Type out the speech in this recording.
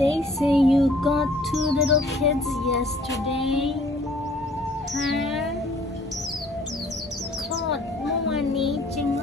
They say you got two little kids yesterday. ฮะคลอดเมื่อวานนี้จริง